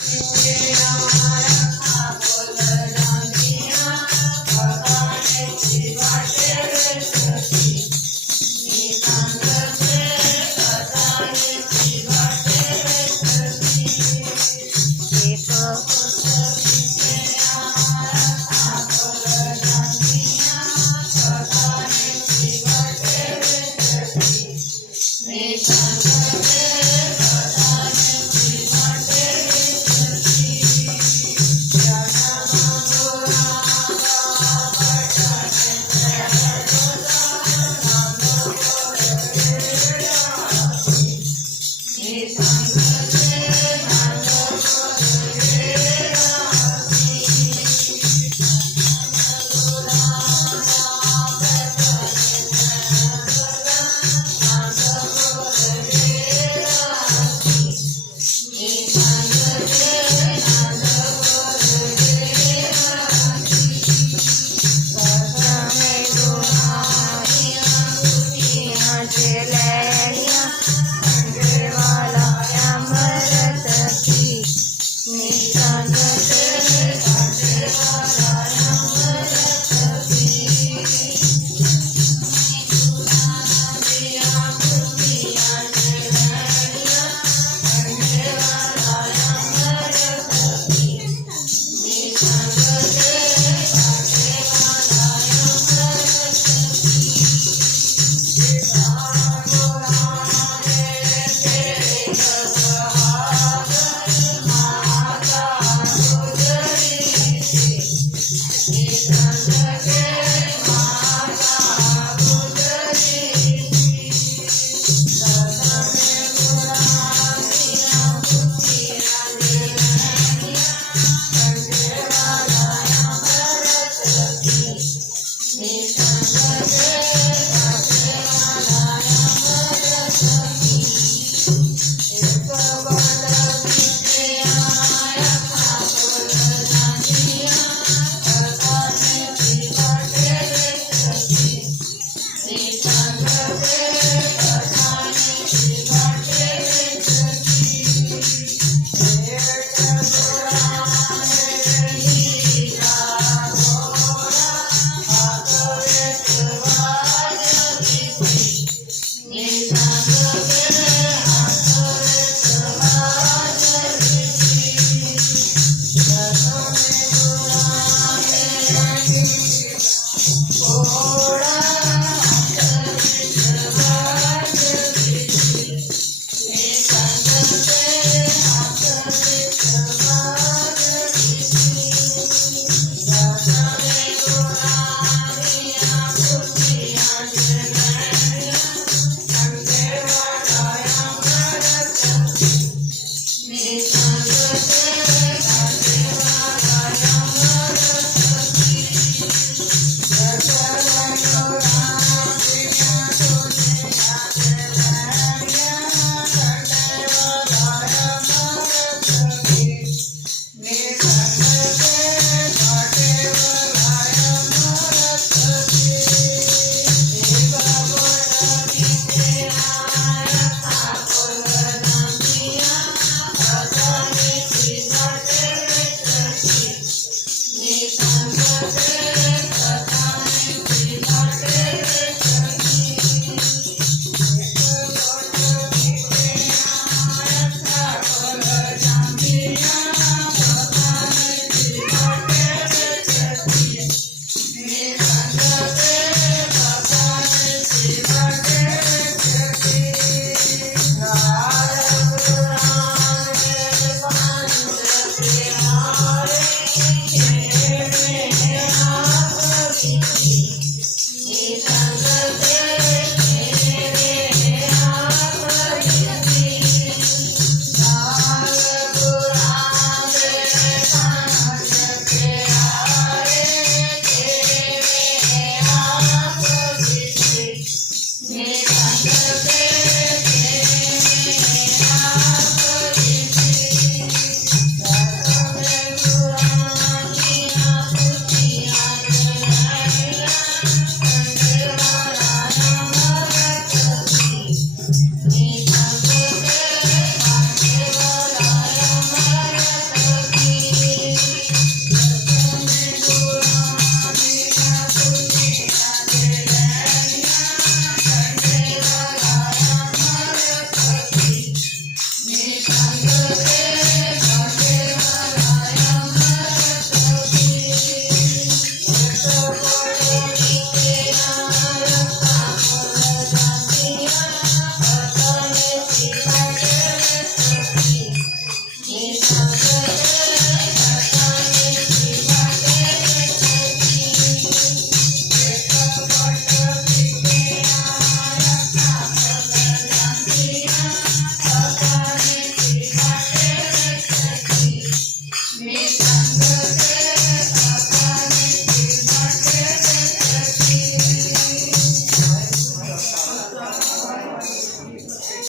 Yeah. Yeah. yeah.